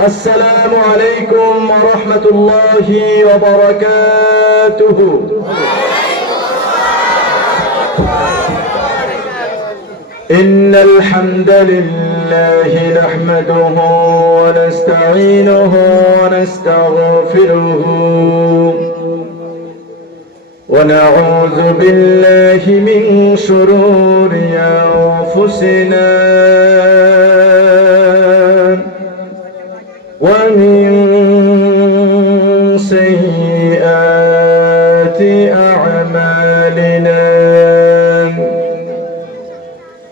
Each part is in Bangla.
السلام عليكم ورحمة الله وبركاته. إن الحمد لله نحمده ونستعينه ونستغفره ونعوذ بالله من شرور أنفسنا ومن سيئات أعمالنا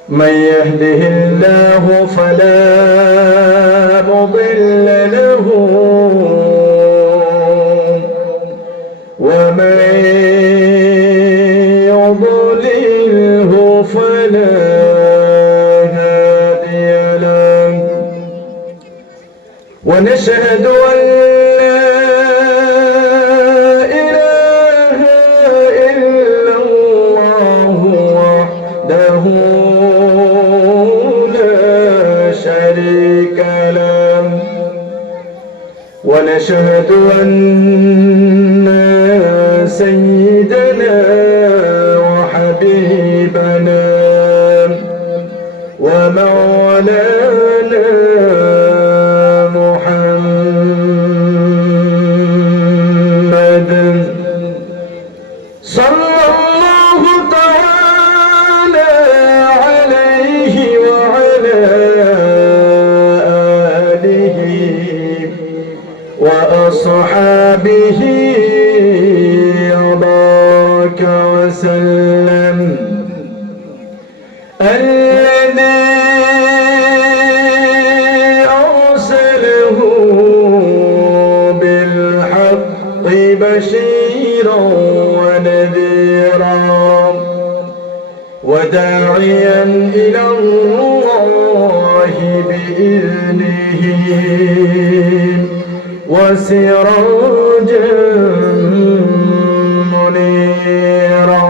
من يهده الله فلا مضل له ومن يضلله فلا هادي له ونشهد أن لا إله إلا الله وحده لا شريك له ونشهد أن سيدنا وحبيبنا ومولانا محمد صلى الله تعالى عليه وعلى آله وأصحابه وبارك وسلم الذي أرسله بالحق بشيرا ونذيرا وداعيا إلى الله بإذنه وسراجا منيرا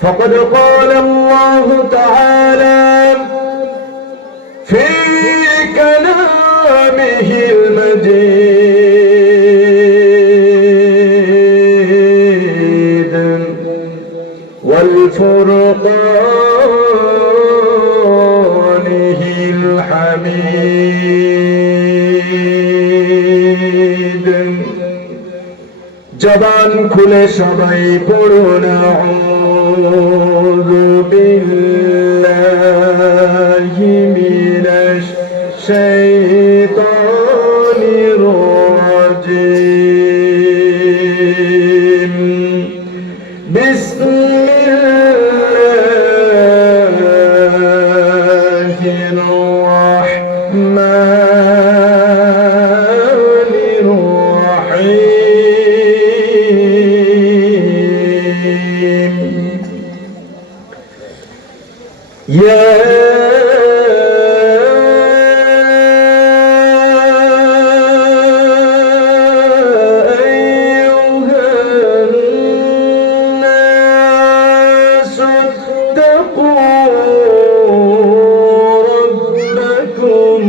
فقد قال الله تعالى في كلامه المجيد والفرقانه الحميد জবান খুলে সবাই পড়ুন আউযু বিল্লাহি মিনাশ শাইতানির রাজীম বিসমিল্লাহির রাহমানির রাহিম يا أيها الناس اتقوا ربكم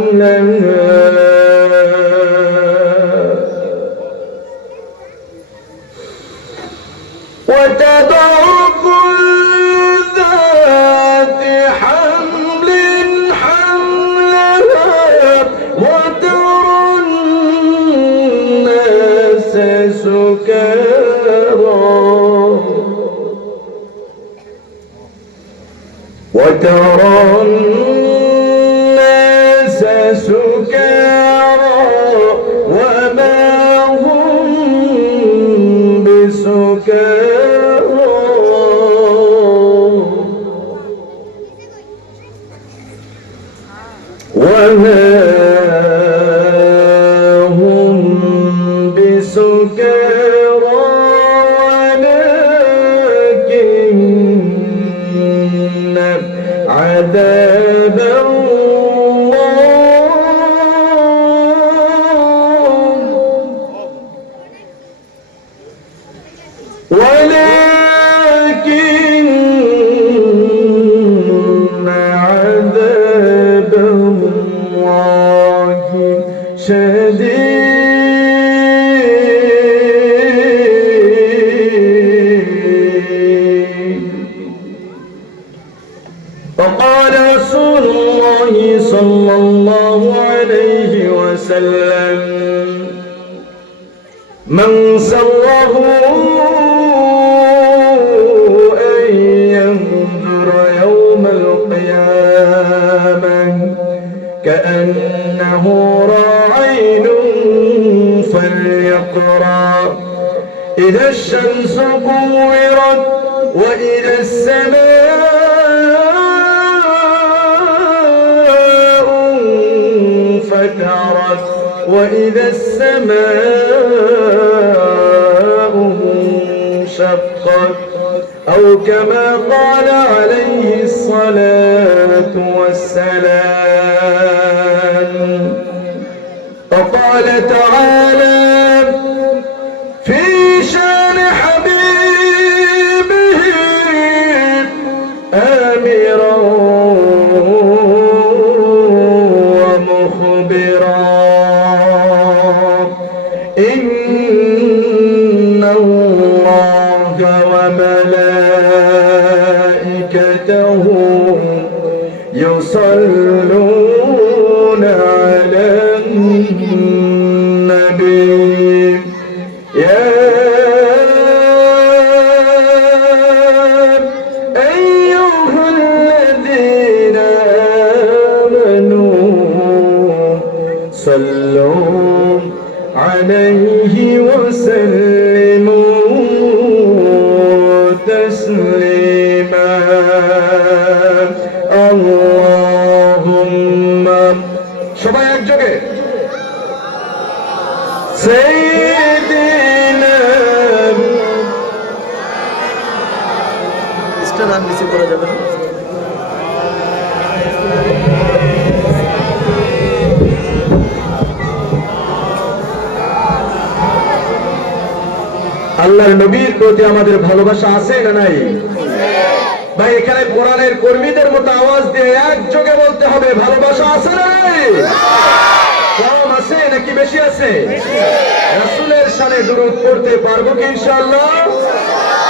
حملها وتضع كل ذات حمل حملها وترى الناس سكارى وما هم بسكارى ولكن عذاب الله شديد. وقال رسول الله صلى الله عليه وسلم: من سره أن ينظر يوم القيامة كأنه رأى عين فليقرأ: إذا الشمس كورت وإذا السماء انفطرت وإذا السماء انشقت أو كما قال عليه الصلاة والسلام. وقال تعالى في شان حبيبه آمرا ومخبرا: إن الله وملائكته يصلون على النبي يا أيها الذين آمنوا صلوا عليه وسلموا تسليما. اللهم সবাই একযোগে সাইয়্যিদিনা ইসটা নাম নিচে করা যাবে না। আল্লাহর নবীর প্রতি আমাদের ভালোবাসা আছে না নাই? ভাই এখানে কোরআনের কর্মীদের মতো আওয়াজ দিয়ে একযোগে বলতে হবে, ভালোবাসা আছে না নাই? কম আছে নাকি বেশি আছে? রাসূলের শানে দুরূদ পড়তে পারবো কি ইনশাআল্লাহ?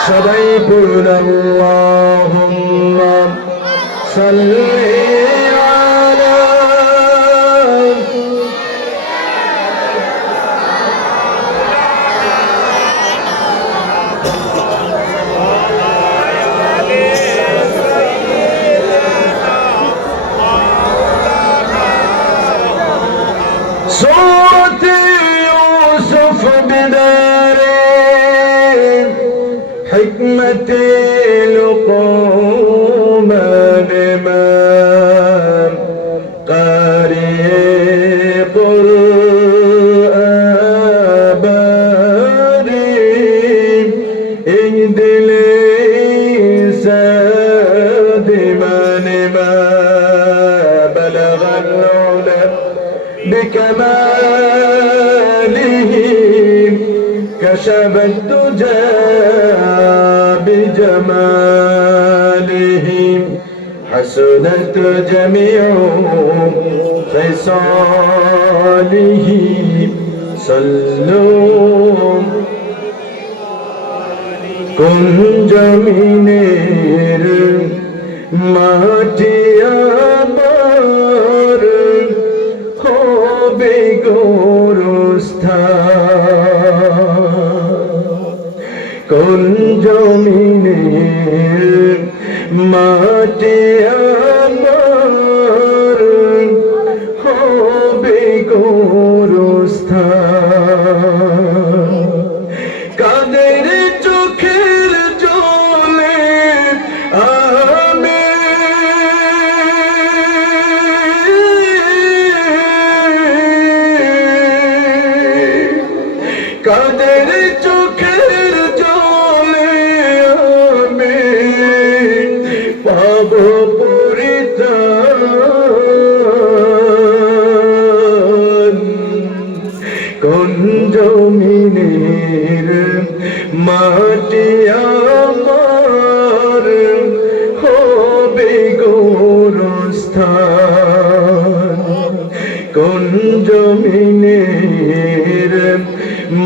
সবাই পড়ুন আল্লাহুম্মা সাল্লি আলা سورة يوسف بداري حكمة لقمان من قارئ قرآن اهد لي سادما ما بلغ العلا بكماله كشف الدجى بجماله حسنت جميع খিসালিহি সাল্লু কোন জমিনের মাটি আমার হবে গোরস্থান কোন জমিনের মাটি আমার হবে গোরস্থান কাদের চোখের জলে আমি কাদের চোখের জলে আমি পাব পরিত্রাণ কোন জমিনের মাটি আমার হবে গোরস্থান কোন জমিনের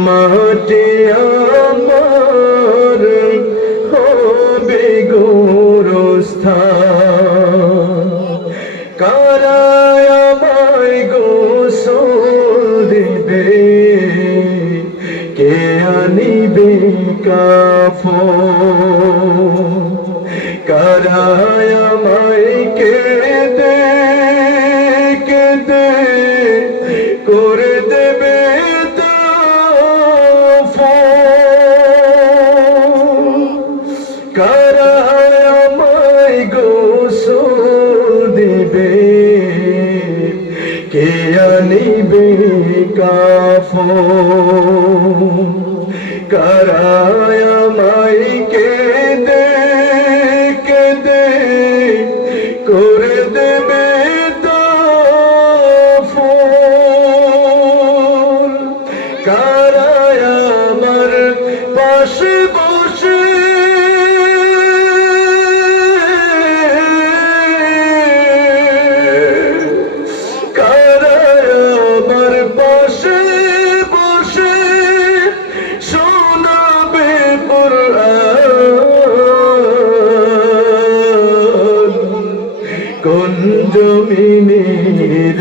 মাটি আমার হবে গোরস্থান কারা আমায় গোসল দিবে কে আনিবে কাফন কারা আমায় কেঁদে কেঁদে করে দেবে দাফন কারা আমায় গোসল দিবে কে আনিবে কাফন কারা আমায় কেঁদে কেঁদে করে দেবে দাফন কারা আমার পাশে বসে কারা আমার পাশে বসে শোনাবে কুরআন কোন জমিনের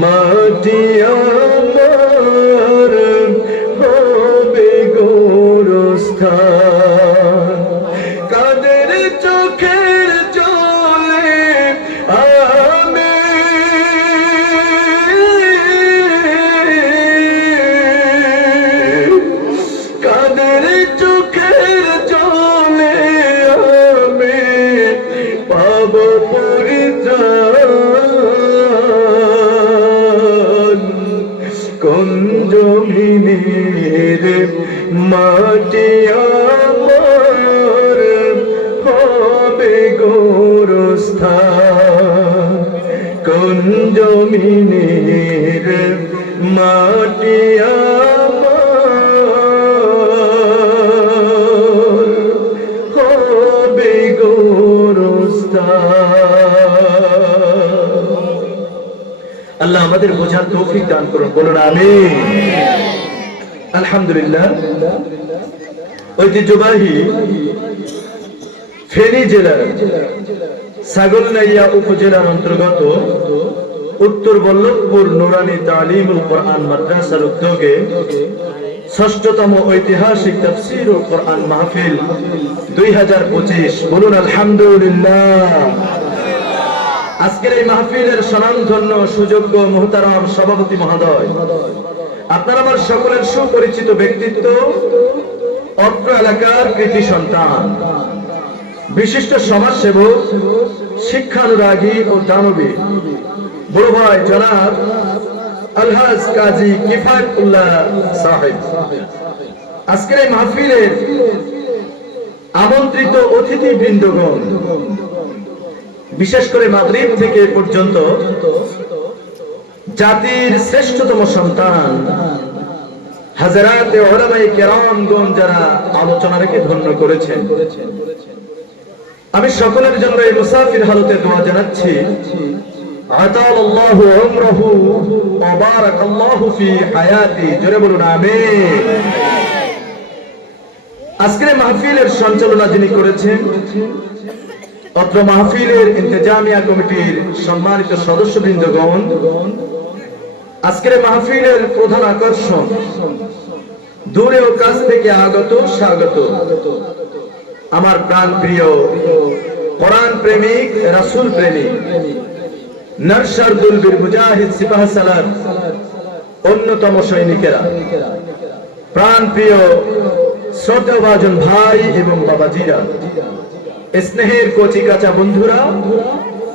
মাটি আমার হবে গোরস্থান কাদের চোখের জলে আমি কাদের চোখের জলে আমি পাব পরিত্রাণ কোন জমিনের মাটি আমার হবে গোরস্থান কোন জমিনের মাটি আমার হবে গোরস্থান আল্লাহ আমাদের বোঝার তৌফিক দান করুন বলুন আমিন আলহামদুলিল্লাহ ঐতিহ্যবাহী ফেনী জেলার ছাগলনাইয়া উপজেলার অন্তর্গত উত্তর বল্লভপুর নুরানি তালিমুল কোরআন মাদ্রাসার উদ্যোগে ষষ্ঠতম ঐতিহাসিক তাফসীরুল কোরআন মাহফিল 2025 বলুন আলহামদুলিল্লাহ আজকের এই মাহফিলের স্বনামধন্য সুযোগ্য মুহতারাম সভাপতি মহোদয় আপনার আমার সকলের সুপরিচিত ব্যক্তিত্ব অত্র এলাকার কৃতি সন্তান বিশিষ্ট সমাজসেবক শিক্ষানুরাগী ও দানবী বড় ভাই জনাব আলহাজ কাজী কিফায়েতুল্লাহ সাহেব আজকের এই মাহফিলের আমন্ত্রিত অতিথি বৃন্দগণ বিশেষ করে মাগরিব থেকে পর্যন্ত জাতির শ্রেষ্ঠতম সন্তান হাজারাতে উলামায়ে কেরামগণ যারা আলোচনা রেখে ধন্য করেছেন আমি সকলের জন্য এই মুসাফির হালতে দোয়া জানাচ্ছি আতালাল্লাহু উমরাহু ওয়া বারাকাল্লাহু ফি হায়াতি। জোরে বলুন আমিন। আজকের মাহফিলের সঞ্চালনা যিনি করেছেন, অত্র মাহফিলের ইন্তেজামিয়া কমিটির সম্মানিত সদস্যবৃন্দগণ, আজকের মাহফিলের প্রধান আকর্ষণ, দূরে ও কাছ থেকে আগত স্বাগত আমার প্রাণ প্রিয় কোরআন প্রেমিক, রাসূল প্রেমিক, নরসারদুল বীর মুজাহিদ সিপাহ সালার অন্যতম সৈনিকেরা, প্রাণ প্রিয় শ্রদ্ধেয়ভাজন ভাই এবং বাবাজিরা, স্নেহের কচি কাঁচা বন্ধুরা,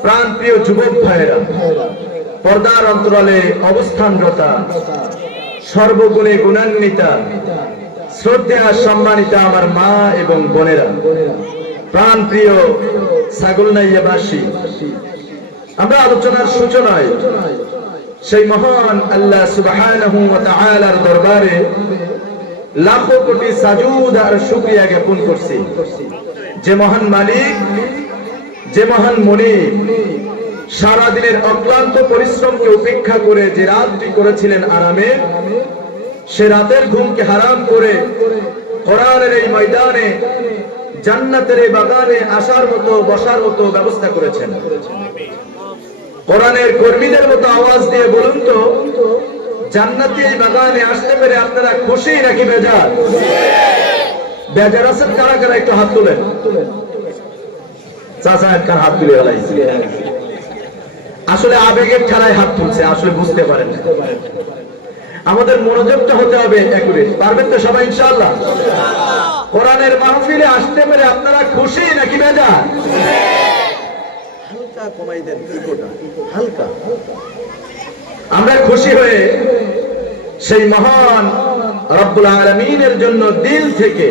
প্রাণ প্রিয় যুবক ভাইয়েরা, পর্দার অন্তরালে অবস্থানরতা, সর্বগুণে গুণান্বিতা, শ্রদ্ধেয়া সম্মানিতা আমার মা এবং বোনেরা, প্রাণ প্রিয় ছাগলনাইয়াবাসী, আমরা আলোচনার সূচনায় সেই মহান আল্লাহ সুবহানাহু ওয়া তাআলার দরবারে লাখো কোটি সাজুদ আর শুকরিয়া জ্ঞাপন করছি, যে মহান মালিক, যে মহান মুনিব, সারা দিনের অক্লান্ত পরিশ্রমকে উপেক্ষা করে যে রাতটি করেছিলেন আরামে, সে রাতের ঘুমকে হারাম করে কোরআনের এই ময়দানে, জান্নাতের এই বাগানে আসার মতো, বসার মতো ব্যবস্থা করেছেন। কোরআনের কর্মীদের মতো আওয়াজ দিয়ে বলুন তো, জান্নাতি এই বাগানে আসতে পেরে আপনারা খুশি নাকি বেজার? বেজার আছেন কারা কারা? একটু হাত তুলেন। চাচা একখান হাত তুলে ফেলাইছে, আসলে আবেগের ঠেলায় হাত তুলছে, আসলে বুঝতে পারেন না। আমাদের মনোযোগটা হতে হবে একুরেট। পারবেন তো সবাই ইনশাআল্লাহ? কোরআনের মাহফিলে আসতে পেরে আপনারা খুশি নাকি বেজার? হালকা কমাই দেন ইগোটা, হালকা। আমরা খুশি হয়ে সেই মহান রব্বুল আলামিনের জন্য দিল থেকে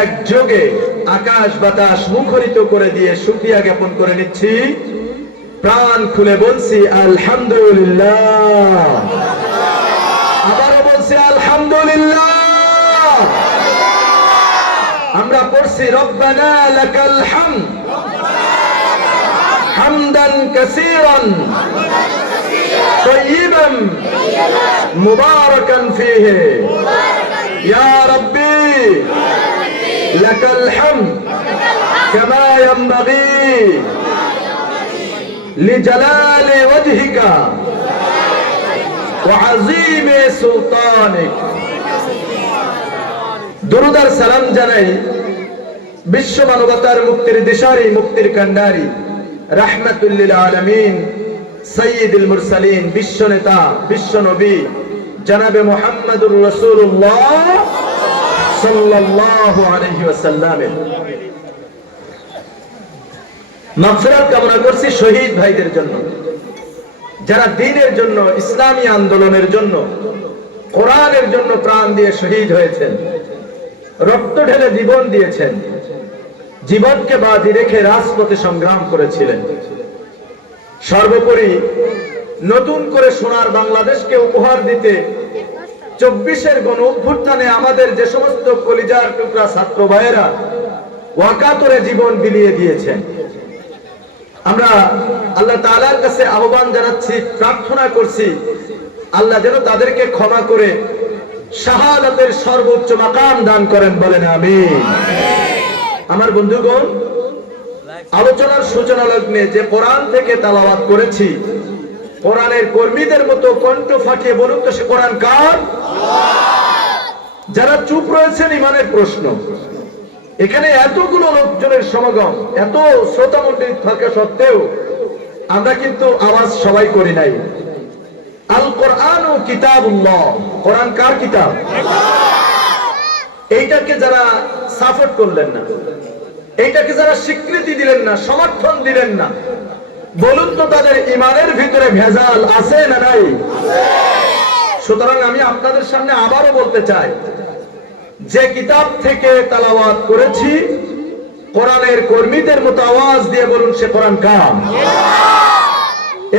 একযোগে আকাশ বাতাস মুখরিত করে দিয়ে শুকরিয়া জ্ঞাপন করে নিচ্ছি, প্রাণ খুলে বলছি আলহামদুলিল্লাহ। আবারও বলছি আলহামদুলিল্লাহ। আমরা পড়ছি রব্বানা লাকাল হামদ হামদান কাসীরান طيبا مباركا فيه يا ربي لك الحمد كما ينبغي لجلال وجهك وعظيم سلطانك। দুরূদ আর সালাম জানাই বিশ্ব মানবতার মুক্তির দিশারি, মুক্তির কান্ডারি, রাহমাতুল লিল আলামিন, সাইয়্যিদুল মুরসালিন, বিশ্ব নেতা, বিশ্ব নবী জনাবে মুহাম্মদুর রাসূলুল্লাহ সাল্লাল্লাহু আলাইহি ওয়াসাল্লাম। মাগফিরাত কামনা করছি শহীদ ভাইদের জন্য, যারা দ্বীনের জন্য, ইসলামী আন্দোলনের জন্য, কোরআনের জন্য প্রাণ দিয়ে শহীদ হয়েছেন, রক্ত ঢেলে জীবন দিয়েছেন, জীবনকে বাজি রেখে রাজপথে সংগ্রাম করেছিলেন। সর্বোপরি নতুন করে সোনার বাংলাদেশকে উপহার দিতে 24-এর গণ অভ্যুত্থানে আমাদের যে সমস্ত কলিজার টুকরা ছাত্র ভাইয়েরা ওয়াকাতরে জীবন বিলিয়ে দিয়েছেন, আমরা আল্লাহ তাআলার কাছে আহ্বান জানাচ্ছি, প্রার্থনা করছি, আল্লাহ যেন তাদেরকে ক্ষমা করে শাহাদাতের সর্বোচ্চ মাকাম দান করেন। বলেন আমিন। আমার বন্ধুগণ, আলোচনার সূচনা লগ্নে যে কোরআন থেকে তেলাওয়াত করেছি, কোরআনের কর্মীদের মতো কণ্ঠ ফাটিয়ে বলুন তো, সে কোরআন কার? যারা চুপ রয়েছেন, ইমানের প্রশ্ন। এখানে এতগুলো লোকজনের সমাগম, এত শ্রোতা মণ্ডলী থাকা সত্ত্বেও আমরা কিন্তু আওয়াজ সবাই করি নাই। আল কোরআন ও কিতাবুল্লাহ, কোরআন কার কিতাব? এইটাকে যারা সাপোর্ট করলেন না, এইটাকে যারা স্বীকৃতি দিলেন না, সমর্থন দিলেন না, বলুন তো তাদের ইমানের ভিতরে ভেজাল আছে না নাই? সুতরাং আমি আপনাদের সামনে আবারও বলতে চাই, যে কিতাব থেকে তেলাওয়াত করেছি, কোরআনের কর্মীদের মতো আওয়াজ দিয়ে বলুন, সে কোরআন কার?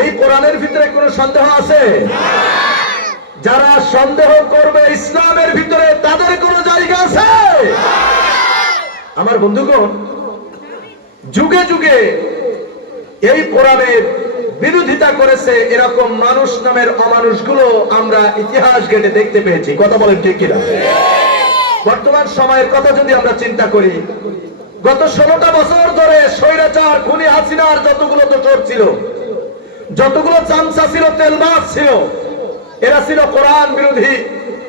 এই কোরআনের ভিতরে কোনো সন্দেহ আছে? যারা সন্দেহ করবে ইসলামের ভিতরে, তাদের কোনো জায়গা আছে? আমার বন্ধুগণ, যুগে যুগে এই কোরআনের বিরোধিতা করেছে, এরকম মানুষ নামের অমানুষগুলো আমরা ইতিহাস ঘেটে দেখতে পেয়েছি। কথা বলেন ঠিক কিনা? বর্তমান সময়ের কথা যদি আমরা চিন্তা করি, গত 16টা বছর ধরে স্বৈরাচার খুনি হাসিনার যতগুলো দোষর ছিল, যতগুলো চামচা ছিল, তেলবাজ ছিল, এরা ছিল কোরআন বিরোধী,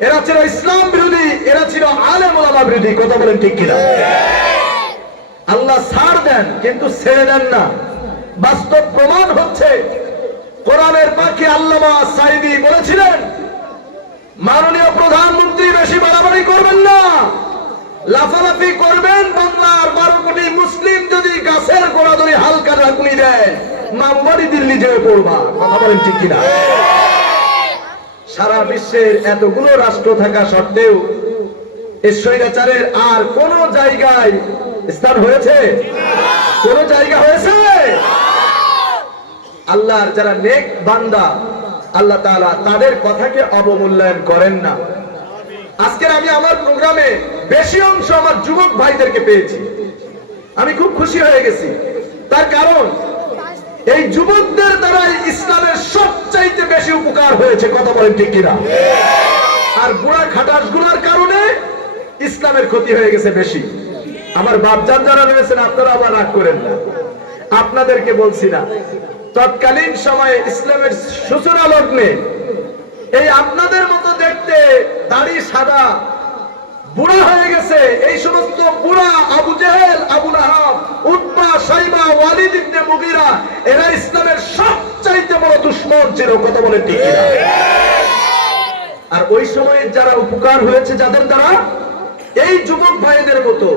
এরা ছিল ইসলাম বিরোধী, এরা ছিল আলেম ওলামা বিরোধী। কথা বলেন ঠিক কিনা? আল্লাহ ছাড় দেন কিন্তু ছেড়ে দেন না। বাস্তব প্রমাণ হচ্ছে, কোরআনের পাখি আল্লামা সাইদি বলেছিলেন, মাননীয় প্রধানমন্ত্রী বেশি বাড়াবাড়ি করবেন না, লাফালাফি করবেন, বাংলার 12 কোটি মুসলিম যদি গাছের গোড়া ধরে হালকা ঝাঁকুনি দেয়, মামবাড়ি দিল্লি যেয়ে পড়বা। কথা বলেন ঠিক কিনা? সারা বিশ্বের এতগুলো রাষ্ট্র থাকা সত্ত্বেও এই স্বৈরাচারের আর কোন জায়গায় স্থান হয়েছে? কোন জায়গা হয়েছে? আল্লাহর যারা নেক বান্দা, আল্লাহ তাআলা তাদের কথাকে অবমূল্যায়ন করেন না। আজকে আমি আমার প্রোগ্রামে বেশি অংশ আমার যুবক ভাইদেরকে পেয়েছি, আমি খুব খুশি হয়ে গেছি। তার কারণ এই যুবকদের দ্বারাই ইসলামের সবচাইতে বেশি উপকার হয়েছে। কথা বলেন ঠিক কিনা? আর বুড়া খাটাস গুলার কারণে ইসলামের ক্ষতি হয়ে গেছে বেশি। আমার বাপজান যারা রয়েছেন, আপনারা আবার রাগ করেন না, আপনাদেরকে বলছি না, তৎকালীন সময়ে ইসলামের সূচনা লগ্নে এই আপনাদের মতো দেখতে দাড়ি সাদা বুড়া হয়ে গেছে এই সমস্ত বুড়া আবু জেহেল, আবু লাহাব, উতবা, শাইবা, ওয়ালিদ ইবনে মুগীরা, এরা ইসলামের সবচাইতে বড় দুশমন ছিল। কথা বলেন ঠিক কিনা? আর ওই সময়ে যারা উপকার হয়েছে যাদের দ্বারা, এই যুবক ভাইদের মতো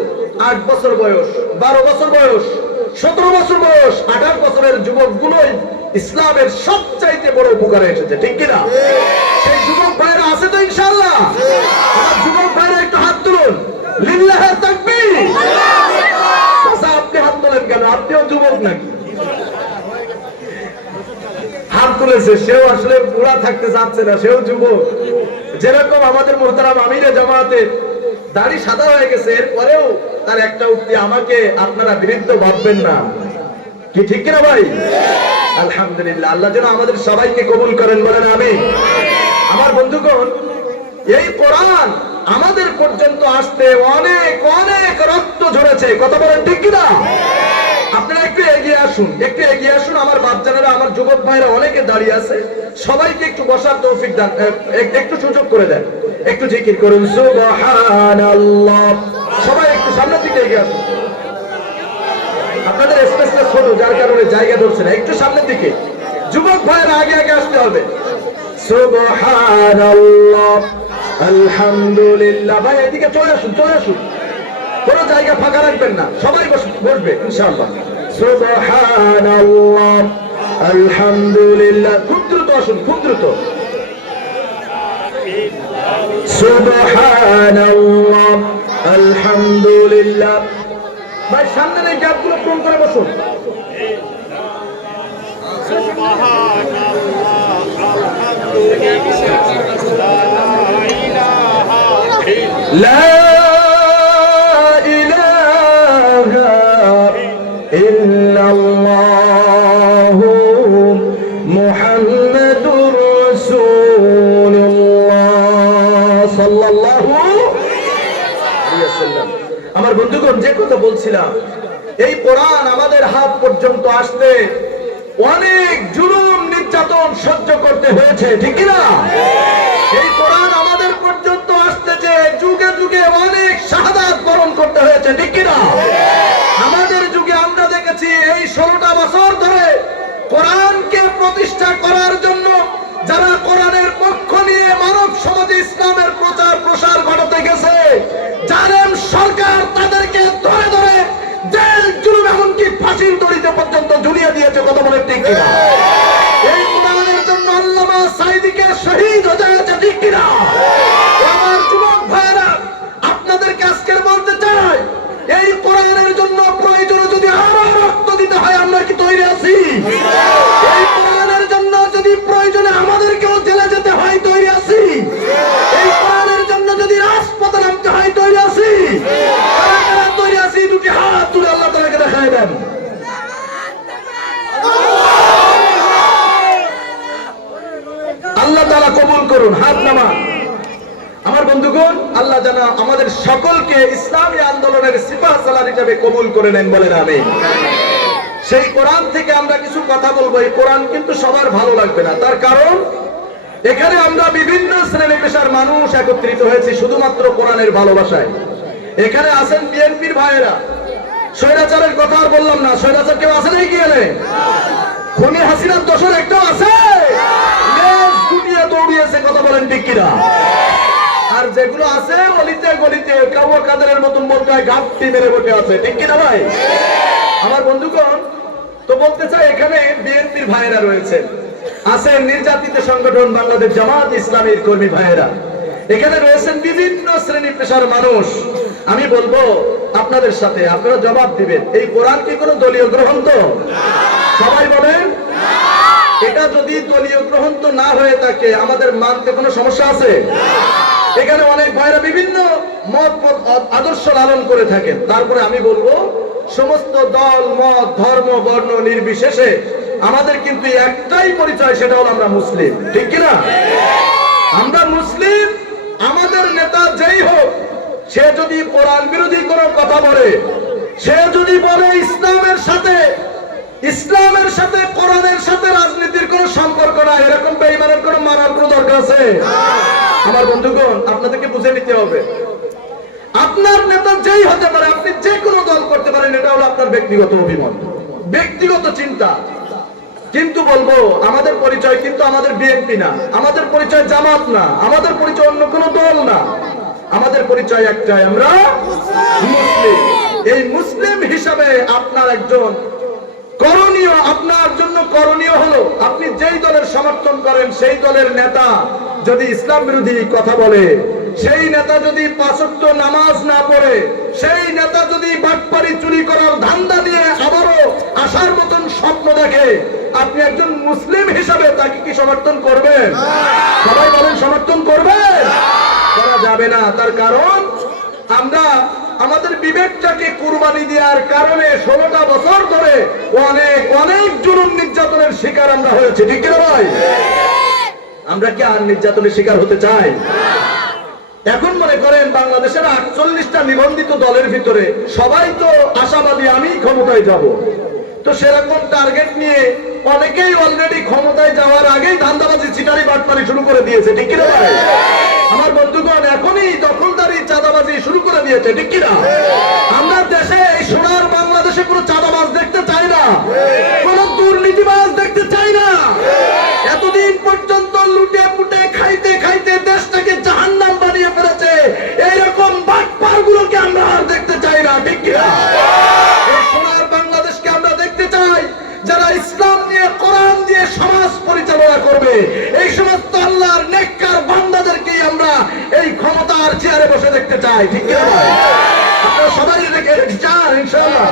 8 বছর বয়স, 12 বছর বয়স, 17 বছর বয়স, 28 বছরের যুবক গুলোই ইসলামের সবচাইতে বড় উপকারে এসেছে। ঠিক কিনা? সেই যুবক ভাইরা আছে তো ইনশাআল্লাহ? আমার যুবক ভাইরা একটু হাত তুলুন, লিল্লাহে তাকবীর। আচ্ছা, আপনি হাত তোলেন কেন? আপনিও যুবক নাকি? হাত তুলেছে, সেও আসলে বুড়া থাকতে চাচ্ছে না, সেও যুবক। যেরকম আমাদের মুহতারাম আমিরে জামাতে দাড়ি সাদা হয়ে গেছে, এরপরেও তার একটা উক্তি, আমাকে আপনারা বিরুদ্ধ ভাববেন না। কি ঠিক কিনা ভাই? আলহামদুলিল্লাহ, আল্লাহ যেন আমাদের সবাইকে কবুল করেন, বলেন আমিন। আমার বন্ধুগণ, এই কোরআন আমাদের পর্যন্ত আসতে অনেক অনেক রক্ত ঝরেছে। কথা বলেন ঠিক কিনা? আপনারা একটু এগিয়ে আসুন, একটু এগিয়ে আসুন। আমার বাপজানেরা, আমার যুবক ভাইরা অনেকে দাঁড়িয়ে আছে, সবাইকে একটু বসার তৌফিক দান, একটু সুযোগ করে দেন, একটু জিকির করুন সুবহানাল্লাহ। সবাই একটু সামনের দিকে এগিয়ে আসুন। আপনাদের স্পেসটা ছোট, যার কারণে জায়গা ধরছে না, একটু সামনের দিকে। যুবক ভাইয়েরা আগে আগে আসতে হবে। সুবহানাল্লাহ, আলহামদুলিল্লাহ। ভাই এদিকে চলে আসুন, চলে আসুন, কোনো জায়গা ফাঁকা রাখবেন না, সবাই বসবে ইনশাআল্লাহ। সুবহানাল্লাহ, আলহামদুলিল্লাহ। খুব দ্রুত আসুন, খুব দ্রুত। সুবহানাল্লাহ, আলহামদুলিল্লাহ। ভাই সামনে এই গ্যাপগুলো পূরণ করে বসুন। লা ইলাহা ইল্লাল্লাহু মুহাম্মাদুর রাসূলুল্লাহ সাল্লাল্লাহু আলাইহি ওয়াসাল্লাম। আমার বন্ধুগণ, যে কথা বলছিলাম, এই কোরআন আমাদের হাত পর্যন্ত আসতে অনেক জুলুম নির্যাতন সহ্য করতে হয়েছে। ঠিক কিনা? এই কোরআন আমাদের পর্যন্ত আসতে যে যুগে যুগে অনেক শাহাদাত বরণ করতে হয়েছে। ঠিক কিনা? আমাদের যুগে আমরা দেখেছি এই 16টা বছর ধরে কোরআনকে প্রতিষ্ঠা করার জন্য যারা কোরআনের পক্ষ নিয়ে মানব সমাজে ইসলামের প্রচার প্রসার ঘটাতে গেছে, জালেম সরকার তাদেরকে ধরে ধরে জেল জুলুম, এমনকি ফাঁসির দড়িতে পর্যন্ত ঝুলিয়ে দিয়েছে। কথা বলে ঠিক কিনা? এই কোরআনের জন্য আল্লামা সাইদিকে শহীদ হতে হয়েছে। ঠিক কিনা? আমার যুবক ভাইয়েরা, আপনাদেরকে আজকের বলতে চাই, এই কোরআনের জন্য প্রয়োজনে যদি আরো রক্ত দিতে হয়, আমরা কি তৈরি আছি? এই কোরআনের জন্য যদি প্রয়োজনে আমাদেরকেও জেলে যেতে হয়, তৈরি আছি? এই কোরআনের জন্য যদি রাজপথে নামতে হয়, তৈরি আছি? তৈরি আছি? দুটি হাত তুলে আল্লাহ তাআলাকে দেখায় দেন। আল্লাহ তাআলা কবুল করুন। হাত নামান। আমার বন্ধুগণ, আল্লাহ যেন আমাদের সকলকে ইসলামী আন্দোলনের সিপাহ সালার হিসেবে কবুল করে নেন, বলেন আমিন। সেই কোরআন থেকে আমরা কিছু কথা বলবো। এই কোরআন কিন্তু সবার ভালো লাগবে না, তার কারণ এখানে আমরা বিভিন্ন শ্রেণী পেশার মানুষ একত্রিত হয়েছি শুধুমাত্র কোরআনের ভালোবাসায়। এখানে আছেন বিএনপির ভাইয়েরা। স্বৈরাচারের কথা আর বললাম না। স্বৈরাচার কেউ আছে নাকি? গেলে খুনি হাসিনার দোষর একটাও আছে? দৌড়িয়েছে, কথা বলেন ঠিক কিনা? আর যেগুলো আছে অলিতে গলিতে কাউয়া কাদের মতন বলতে হয় ঘাপটি মেরে বসে আছে, ঠিক কিনা ভাই? আমার বন্ধুগণ, তো বলতে চাই এখানে বিএনপির ভাইয়েরা রয়েছে, আছে নির্যাতিত সংগঠন বাংলাদেশ জামাত ইসলামীর কর্মী ভাইয়েরা, এখানে রয়েছেন বিভিন্ন শ্রেণী পেশার মানুষ। আমি বলবো আপনাদের সাথে, আপনারা জবাব দিবেন, এই কোরআন কি কোনো দলীয় গ্রন্থ? সবাই বলেন। এটা যদি দলীয় গ্রন্থ না হয়ে থাকে আমাদের মানতে কোনো সমস্যা আছে? এখানে অনেক ভাইরা বিভিন্ন মত আদর্শ লালন করে থাকেন। তারপরে আমি বলবো সমস্ত দল মত ধর্ম বর্ণ নির্বিশেষে আমাদের কিন্তু একটাই পরিচয়, সেটা হলো আমরা মুসলিম, ঠিক কিনা? আমরা মুসলিম। আমাদের নেতা যেই হোক, সে যদি কোরআন বিরোধী কোনো কথা বলে, সে যদি বলে ইসলামের সাথে কোরআনের সাথে রাজনীতির কোনো সম্পর্ক নাই, এরকম বেঈমানের কোনো মানার কোনো দরকার আছে? আমার বন্ধুগণ, আপনাদেরকে বুঝে নিতে হবে, আপনার নেতা যেই হতে পারে, আপনি যে কোনো দল করতে পারেন, এটা হলো আপনার ব্যক্তিগত অভিমত, ব্যক্তিগত চিন্তা। কিন্তু বলবো আমাদের পরিচয় কিন্তু আমাদের বিএনপি না, আমাদের পরিচয় জামাত না, আমাদের পরিচয় অন্য কোনো দল না, আমাদের পরিচয় একটাই, আমরা মুসলিম। এই মুসলিম হিসাবে আপনার একজন করণীয়, আপনার জন্য করণীয় হলো আপনি যেই দলের সমর্থন করেন সেই দলের নেতা যদি ইসলাম বিরোধী কথা বলে, সেই নেতা যদি ৫ ওয়াক্ত নামাজ না পড়ে, সেই নেতা যদি বাটপারি চুরি করার ধান্দা নিয়ে আবারও আসার মতন স্বপ্ন দেখে, আপনি একজন মুসলিম হিসাবে তাকে কি সমর্থন করবেন? সবাই বলেন, সমর্থন করবেন? করা যাবে না। তার কারণ আমরা আমাদের বিবেকটাকে কুরবানি দেওয়ার কারণে 16টা বছর ধরে অনেক জুলুম নির্যাতনের শিকার আমরা হয়েছি, ঠিক কিনা ভাই? আমরা কি আর নির্যাতনের শিকার হতে চাই? এখন মনে করেন বাংলাদেশের 48টা নিবন্ধিত দলের ভিতরে সবাই তো আশাবাদী আমি ক্ষমতায় যাব, তো সেরকম টার্গেট নিয়ে অনেকেই অলরেডি ক্ষমতায় যাওয়ার আগেই ধান্দাবাজি চিটারি বাটপারি শুরু করে দিয়েছে, ঠিক কিনা ভাই? আমার বন্ধুগণ, এখনই দখলদারি চাঁদাবাজি শুরু করে দিয়েছে, ঠিক কিনা? আমরা দেশে এই সোনার বাংলাদেশে কোনো চাঁদাবাজ দেখতে চাই না, কোন দুর্নীতিবাজ দেখতে চাই না। এতদিন পর্যন্ত লুটে পুটে খাইতে খাইতে দেশটাকে জাহান্নাম বানিয়ে ফেলেছে, এইরকম বাটপার গুলোকে আমরা আর দেখতে চাই না, ঠিক কিনা? এই সোনার বাংলাদেশকে আমরা দেখতে চাই যারা ইসলাম নিয়ে কোরআন দিয়ে সমাজ পরিচালনা করবে। এই সমস্ত আল্লাহর নেককার বান্দাদেরকেই আমরা এই ক্ষমতার চেয়ারে বসে দেখতে চাই, ঠিক কিনা ভাই? আপনারা সবাই দেখে চান ইনশাআল্লাহ।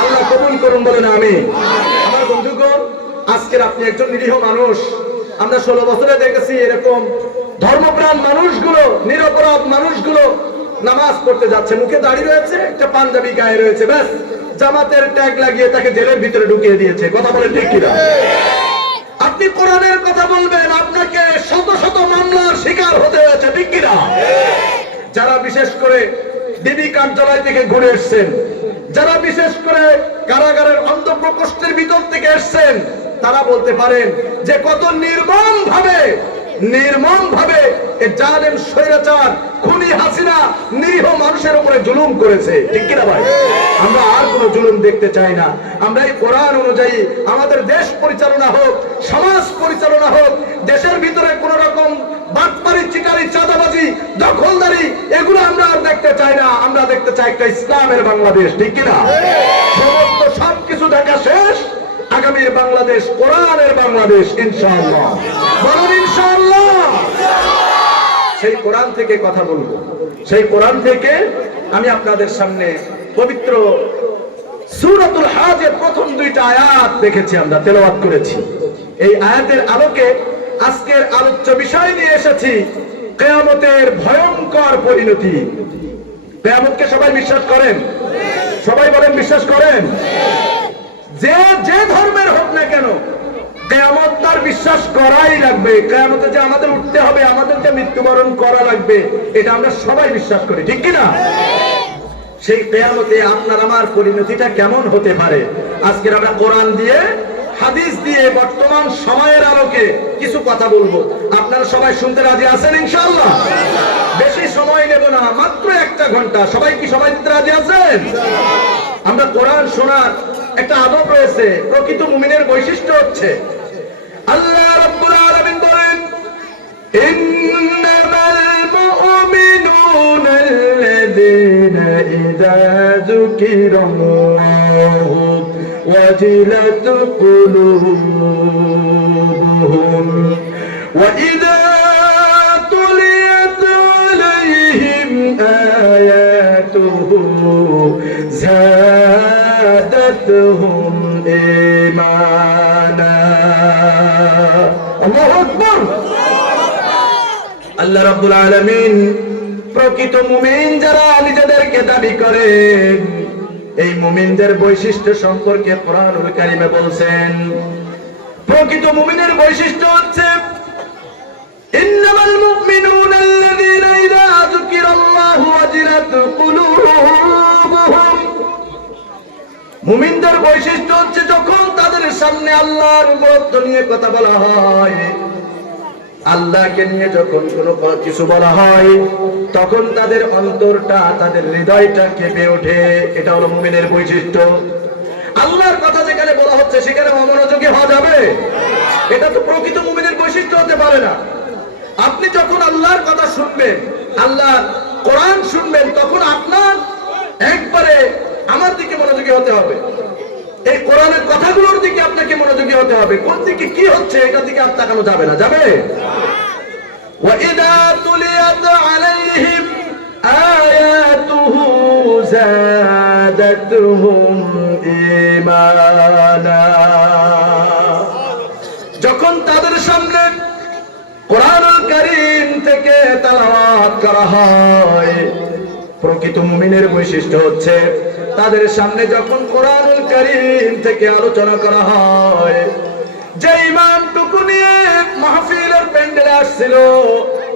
আল্লাহ কবুল করুন, বলেন আমিন। আমার বন্ধুগণ, আজকের আপনি একজন নিরীহ মানুষ। আমরা 16 বছরে দেখেছি এরকম ধর্মপ্রাণ মানুষগুলো, নিরপরাধ মানুষগুলো নামাজ পড়তে যাচ্ছে, মুখে দাড়ি রয়েছে, একটা পাঞ্জাবি গায়ে রয়েছে, ব্যাস জামাতের ট্যাগ লাগিয়ে তাকে জেলের ভিতরে ঢুকিয়ে দিয়েছে, কথা বলেন ঠিক কিনা? আপনি কোরআনের কথা বলবেন, আপনাকে শত শত মামলার শিকার হতে হয়েছে, ঠিক কিনা? যারা বিশেষ করে ডিবি কার্যালয় থেকে ঘুরে এসছেন, যারা বিশেষ করে কারাগারের অন্তঃপ্রকোষ্ঠের ভিতর থেকে এসছেন, তারা বলতে পারেন যে কত নির্মম ভাবে জালেম স্বৈরাচার খুনি হাসিনা নিরীহ মানুষের উপরে জুলুম করেছে, ঠিক কিনা ভাই? আমরা আর কোন জুলুম দেখতে চাই না। আমরা এই কোরআন অনুযায়ী আমাদের দেশ পরিচালনা হোক, সমাজ পরিচালনা হোক, দেশের ভিতরে কোন রকম বাটপারি চিটারি চাঁদাবাজি দখলদারি এগুলো আমরা আর দেখতে চাই না। আমরা দেখতে চাই একটা ইসলামের বাংলাদেশ, ঠিক কিনা? সমস্ত সবকিছু দেখা শেষ, আগামীর বাংলাদেশ কোরআনের বাংলাদেশ ইনশাআল্লাহ, বলুন ইনশাআল্লাহ। সেই কোরআন থেকে কথা বলবো, সেই কোরআন থেকে আমি আপনাদের সামনে পবিত্র সূরাতুল হাজের প্রথম 2টা আয়াত দেখেছি, আমরা তেলাওয়াত করেছি। এই আয়াতের আলোকে আজকের আলোচ্য বিষয় নিয়ে এসেছি কিয়ামতের ভয়ঙ্কর পরিণতি। কিয়ামতকে সবাই বিশ্বাস করেন? সবাই বলেন বিশ্বাস করেন? যে ধর্মের হোক না কেন, কিয়ামত তার বিশ্বাস করাই লাগবে। কিয়ামতে যে আমাদের উঠতে হবে, আমাদের যে মৃত্যুবরণ করা লাগবে, এটা আমরা সবাই বিশ্বাস করি, ঠিক কি না? সেই কিয়ামতে আপনার আমার পরিণতিটা কেমন হতে পারে? আজকে আমরা কোরআন দিয়ে, হাদিস দিয়ে, বর্তমান সময়ের আলোকে কিছু কথা বলবো। আপনারা সবাই শুনতে রাজি আছেন ইনশাআল্লাহ? বেশি সময় নেব না, মাত্র 1 ঘন্টা। সবাই কি সবাই দিতে রাজি আছেন? আমরা কোরআন শোনার একটা আদব রয়েছে। প্রকৃত মুমিনের বৈশিষ্ট্য হচ্ছে, আল্লাহ রাব্বুল আলামিন বলেন, ইন্নামাল মুমিনুনা আল্লাযীনা ইযা যুকিরাল্লাহু ওয়াজিলাত কুলুবুহুম ওয়া ইযা তুলিয়াত আলাইহিম আয়াতুহু زادتهم إيمانا الله أكبر আল্লাহ রাব্বুল আলামিন প্রকৃত মুমিন যারা নিজেদেরকে দাবি করেন, এই মুমিনদের বৈশিষ্ট্য সম্পর্কে কোরআনুল কারীমে বলছেন। প্রকৃত মুমিনের বৈশিষ্ট্য হচ্ছে, ইন্নামাল মুমিনুনা আল্লাযীনা ইযা যুকিরাল্লাহু ওয়াজিলাত কুলুবুহুম। মুমিনদের বৈশিষ্ট্য হচ্ছে, যখন তাদের সামনে আল্লাহর গুরুত্ব নিয়ে কথা বলা হয়, আল্লাহকে নিয়ে যখন কোনো কিছু বলা হয়, তখন তাদের অন্তরটা, তাদের হৃদয়টা কেঁপে ওঠে। এটা হলো মুমিনের বৈশিষ্ট্য। আল্লাহর কথা যেখানে বলা হচ্ছে সেখানে অমনোযোগী হওয়া যাবে? এটা তো প্রকৃত মুমিনের বৈশিষ্ট্য হতে পারে না। আপনি যখন আল্লাহর কথা শুনবেন, আল্লাহর কোরআন শুনবেন, তখন আপনার একবারে আমার দিকে মনোযোগী হতে হবে। এই কোরআনের কথাগুলোর দিকে আপনাকে মনোযোগী হতে হবে। কোন দিকে কি হচ্ছে এটা দিকে আর তাকানো যাবে না, যাবে? وَإِذَا تُلِيَتْ عَلَيْهِمْ آيَاتُهُ زَادَتْهُمْ إِيمَانًا। যখন তাদের সামনে কোরআনুল কারীম থেকে তেলাওয়াত করা হয়, প্রকৃত মুমিনের বৈশিষ্ট্য হচ্ছে, তাদের সামনে যখন কোরআনুল কারীম থেকে আলোচনা করা হয়, যে ইমানটুকু নিয়ে মাহফিলের প্যান্ডেলে আসছিল,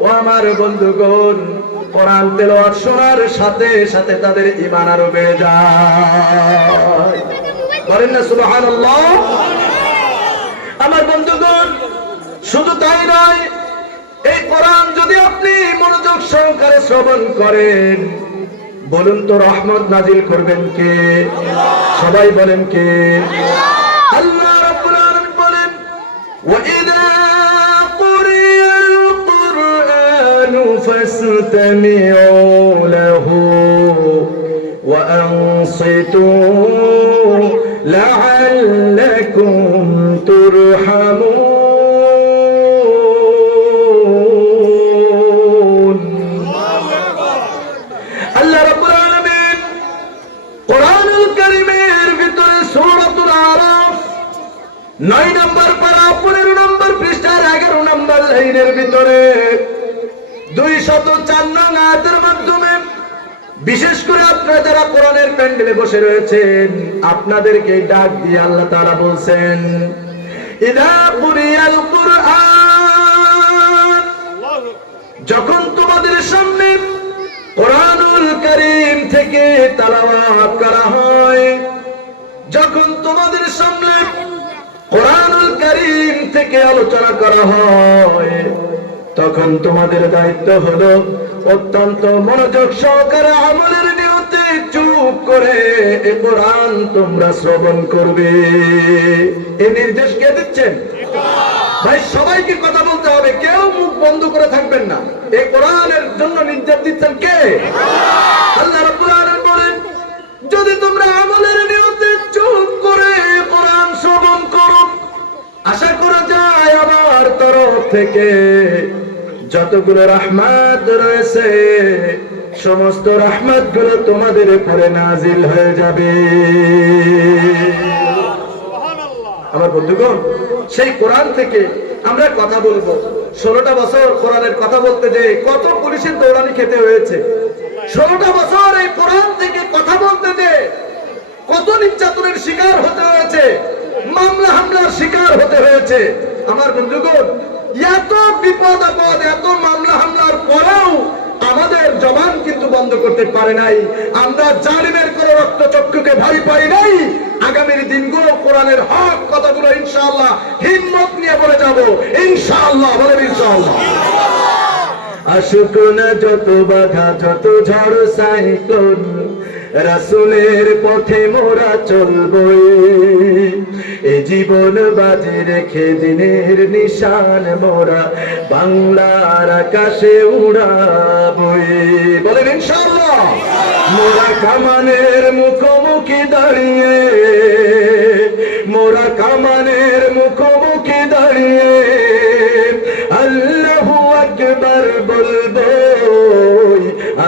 ও আমার বন্ধুগণ, কোরআন তেলাওয়াত শোনার সাথে সাথে তাদের ঈমান আরো বেড়ে যায়। বলেন না সুবহানাল্লাহ? আমার বন্ধুগণ, শুধু তাই নয়, এই কোরআন যদি আপনি মনোযোগ সহকারে শ্রবণ করেন, বলুন তো রহমত নাজিল করবেন কে? সবাই বলেন কে? আল্লাহ রাব্বুল আলামিন বলেন, وَإِذَا قُرِئَ الْقُرْآنُ فَاسْتَمِعُوا لَهُ وَأَنصِتُوا لَعَلَّكُمْ تُرْحَمُونَ। আল্লাহ রাব্বুল আলামিন কোরআনুল কারীমের ভিতরে সূরাতুল আরাফ 9 নম্বর পারা 15 নম্বর পৃষ্ঠার 11 নম্বর লাইনের ভিতরে 204 নং আয়াতের মাধ্যমে, বিশেষ করে আপনারা যারা কোরআনের প্যান্ডেলে বসে রয়েছেন, আপনাদেরকে ডাক দিয়ে আল্লাহ তাআলা বলছেন, ইযা কুরিয়াল কুরআন, যখন তোমাদের সামনে কোরআনুল কারীম থেকে তেলাওয়াত করা হয়, যখন তোমাদের সামনে কোরআনুল কারীম থেকে আলোচনা করা হয়, তখন তোমাদের দায়িত্ব হলো অত্যন্ত মনোযোগ সহকারে আমলের নিয়তে চুপ করে এই কোরআন তোমরা শ্রবণ করবে। এই নির্দেশ কে দিচ্ছেন? ভাই সবাইকে কথা বলতে হবে, কেউ মুখ বন্ধ করে থাকবেন না। এই কোরআনের জন্য নির্দেশ দিচ্ছেন কে? আল্লাহ রাব্বুল আলামিন বলেন, যদি তোমরা আমলের নিয়তে চুপ করে কোরআন শ্রবণ করো, আশা করা যায় আমার তরফ থেকে যতগুলো রহমত রয়েছে সমস্ত রহমত গুলো তোমাদের উপরে নাজিল হয়ে যাবে। আমার বন্ধুগণ, সেই কোরআন থেকে আমরা কথা বলবো। 16টা বছর কোরআনের কথা বলতে যে কত পুলিশের দৌড়ানি খেতে হয়েছে। 16টা বছর এই কোরআন থেকে কথা বলতে যে কত নির্যাতনের শিকার হতে হয়েছে। মামলা হামলার শিকার হতে হয়েছে। আমার বন্ধুগণ, এত বিপদ আপদ, এত মামলা হামলার পরেও আমাদের জবান কিন্তু বন্ধ করতে পারে নাই। আমরা জালিমের কোন রক্তচক্ষুকে ভয় পাই নাই। আগামীর দিনগুলো কোরআনের হক কথাগুলো ইনশাআল্লাহ হিম্মত নিয়ে বলে যাব ইনশাআল্লাহ। বলেন ইনশাআল্লাহ। আসুক না যত বাধা, যত ঝড় সাইক্লোন, রাসূলের পথে মোরা চলবই। এ জীবন বাজি রেখে দিনের নিশান মোরা বাংলার আকাশে উড়াবই। বলেন ইনশাআল্লাহ। মোরা কামানের মুখোমুখি দাঁড়িয়ে, মোরা কামানের মুখোমুখি দাঁড়িয়ে আল্লাহু আকবার বলবো।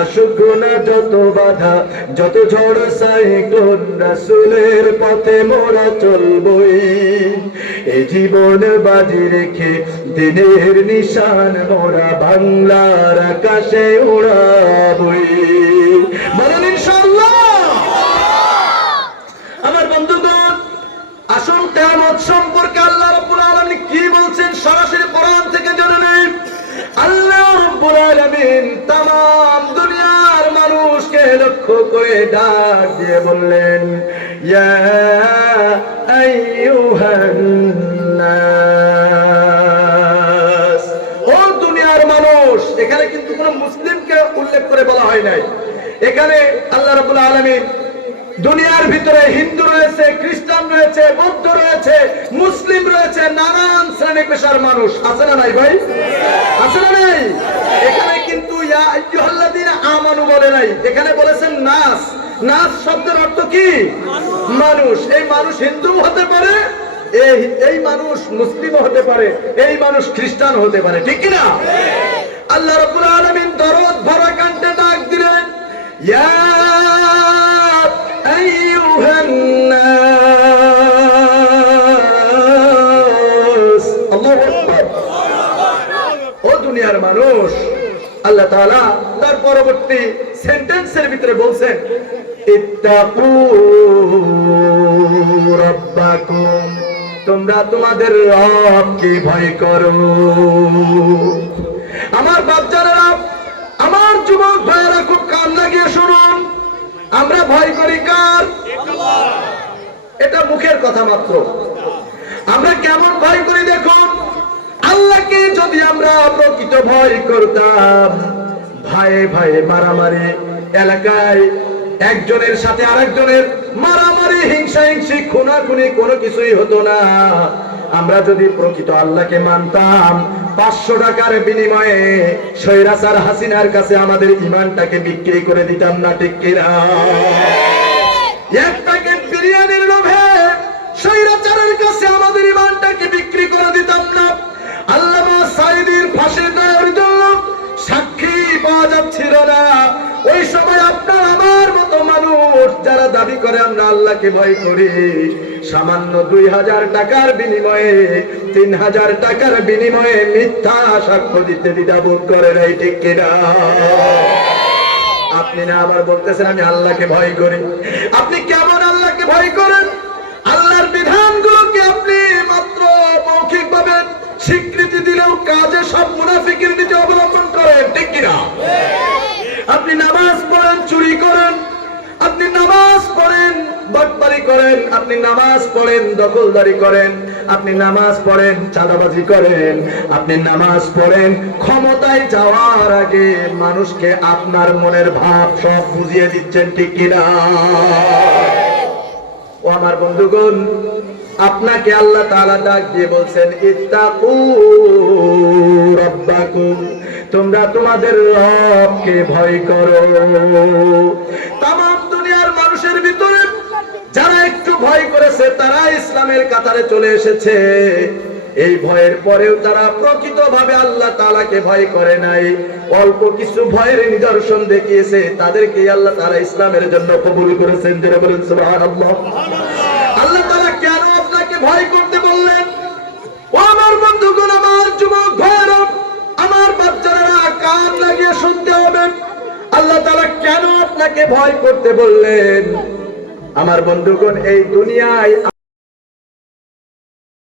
আসুক না যত বাধা, যত ঝড় সাইক্লোন, রাসূলের পথে মোরা চলবই। এ জীবন বাজি রেখে দিনের নিশান মোরা বাংলার আকাশে উড়াবই। বলেন ইনশাআল্লাহ। আমার বন্ধুগণ, আসুন কিয়ামত সম্পর্কে আল্লাহ রাব্বুল আলামিন কি বলছেন সরাসরি কোরআন থেকে জেনে নেই। আল্লাহ রাব্বুল আলামিন तमाम দুনিয়ার মানুষকে লক্ষ্য করে ডাক দিয়ে বললেন, ইয়া আইয়ুহান নাস। ও দুনিয়ার মানুষ। এখানে কিন্তু কোনো মুসলিমকে উল্লেখ করে বলা হয় নাই। এখানে আল্লাহ রাব্বুল আলামিন দুনিয়ার ভিতরে হিন্দু রয়েছে, খ্রিস্টান রয়েছে, বৌদ্ধ রয়েছে, মুসলিম রয়েছে, নানান শ্রেণী পেশার মানুষ আছে না নাই ভাই? আছে না নাই? এখানে কিন্তু ইয়া আইয়ুহাল্লাযীনা আমানু বলে নাই, এখানে বলেছেন নাস। নাস শব্দের অর্থ কি? মানুষ। এই মানুষ হিন্দু হতে পারে, এই মানুষ মুসলিম হতে পারে, এই মানুষ খ্রিস্টান হতে পারে, ঠিক কি না? আল্লাহ রাব্বুল আলামিন দরদ ভরা কণ্ঠে ডাক দিলেন, ইয়া আইয়ুহান নাস। আল্লাহু আকবার। ও দুনিয়ার মানুষ। আল্লাহ তাআলা তার পরবর্তী সেন্টেন্সের ভিতরে বলছেন, ইত্তাকু রাব্বাকুম। তোমরা তোমাদের রবকে ভয় করো। আমার বাচ্চারা, আমার যুবক ভাইয়েরা খুব কান লাগিয়ে শুনুন। আমরা ভয় করি কার? এটা মুখের কথা মাত্র। আমরা কেমন ভয় করি দেখুন। আল্লাহকে যদি আমরা প্রকৃত ভয় করতাম, ভাইয়ে ভাইয়ে মারামারি, এলাকায় একজনের সাথে আরেকজনের মারামারি, হিংসা হিংসি, খুনাখুনি কোনো কিছুই হতো না। আমরা যদি প্রকৃত আল্লাহকে মানতাম, 500 টাকার বিনিময়ে স্বৈরাচার হাসিনার কাছে আমাদের ঈমানটাকে বিক্রি করে দিতাম না, ঠিক কিনা? এক প্যাকেট বিরিয়ানির লোভে স্বৈরাচারের কাছে আমাদের ঈমানটাকে বিক্রি করে দিতাম না। আল্লামা সাঈদীর ফাঁসির দায়ের জন্য সাক্ষী পাওয়া যাচ্ছিল না। ওই সময় আপনার আমার মতো মানুষ যারা দাবি করে আমরা আল্লাহকে ভয় করি, সামান্য 2000 টাকার বিনিময়ে, 3000 টাকার বিনিময়ে মিথ্যা সাক্ষ্য দিতে দ্বিধাবোধ করে নাই, ঠিক কিনা? আপনি না আবার বলতেছেন আমি আল্লাহকে ভয় করি। আপনি কেমন আল্লাহকে ভয় করেন? আল্লাহর বিধানগুলোকে আপনি মাত্র মৌখিক ভাবে স্বীকৃতি দিলেও কাজে সব মুনাফিকের নীতি অবলম্বন করেন, ঠিক কিনা? আপনি নামাজ পড়েন, চুরি করেন। আপনি নামাজ পড়েন, বাটপারি করেন। আপনি নামাজ পড়েন, দখলদারি করেন। আপনি নামাজ পড়েন, চাঁদাবাজি করেন। আপনি নামাজ পড়েন, ক্ষমতায় যাওয়ার আগে মানুষকে আপনার মনের ভাব সব বুঝিয়ে দিচ্ছেন, ঠিক কিনা? ও আমার বন্ধুগণ, আপনাকে আল্লাহ তাআলা ডাক দিয়ে বলছেন, ইত্তাকু রাব্বাকুম। তোমরা তোমাদের রবকে ভয় করো। তামাম দুনিয়ার মানুষের ভিতরে যারা একটু ভয় করেছে তারা ইসলামের কাতারে চলে এসেছে। এই ভয়ের পরেও তারা প্রকৃতভাবে আল্লাহ তাআলাকে ভয় করে নাই। অল্প কিছু ভয়ের নিদর্শন দেখিয়েছে, তাদেরকে আল্লাহ তাআলা ইসলামের জন্য কবুল করেছেন। যারা বলেন সুবহানাল্লাহ। আল্লাহ তাআলা কেন আপনাকে ভয় করতে বললেন? ও আমার বন্ধুগণ, আমার যুবক ভাইরা, আমার বাচ্চারা, কান লাগিয়ে শুনতে হবে। আল্লাহ তাআলা কেন আপনাকে ভয় করতে বললেন? আমার বন্ধুগণ, এই দুনিয়ায়